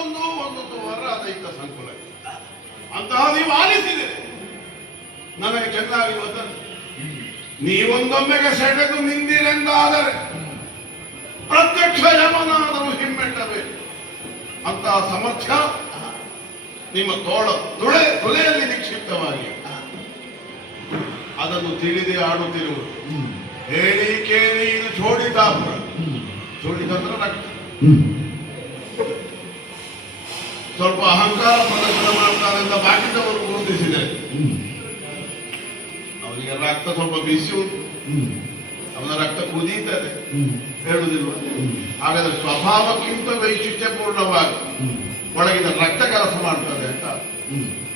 ಒಂದೊಂದು ವರ ದೈತ ಸಂಕುಲ ಅಂತಹ ನೀವು ಆಲಿಸಿದೆ ನನಗೆ ಚೆನ್ನಾಗಿ ಗೊತ್ತ. ನೀವೊಂದೊಮ್ಮೆಗೆ ಸೆಳೆದು ನಿಂದಿರೆಂದಾದರೆ ಪ್ರತ್ಯಕ್ಷ ಯಮನಾದರೂ ಹಿಮ್ಮೆಟ್ಟಬೇಕು. ಅಂತಹ ಸಾಮರ್ಥ್ಯ ನಿಮ್ಮ ತುಳೆಯಲ್ಲಿ ನಿಕ್ಷಿಪ್ತವಾಗಿ ಅದನ್ನು ತಿಳಿದೇ ಆಡುತ್ತಿರುವುದು. ಹೇಳಿ ಕೇಳಿ ಇದು ಚೋಡಿತಾಪುರ. ಚೋಡಿತಂತ್ರ ರಕ್ತ. ಸ್ವಲ್ಪ ಅಹಂಕಾರ ಪ್ರದರ್ಶನ ಮಾಡ್ತಾರೆ ಅಂತ ಬಾಕಿದವರು ಗುರುತಿಸಿದೆ. ಅವನಿಗೆ ರಕ್ತ ಸ್ವಲ್ಪ ಬಿಸಿ ಉಂಟು, ಅವನ ರಕ್ತ ಕುದೀತದೆ, ಹೇಳುವುದಿಲ್ಲ. ಹಾಗಾದ್ರೆ ಸ್ವಭಾವಕ್ಕಿಂತ ವೈಶಿಷ್ಟ್ಯಪೂರ್ಣವಾಗಿ ಒಳಗಿನ ರಕ್ತ ಕೆಲಸ ಮಾಡ್ತದೆ ಅಂತ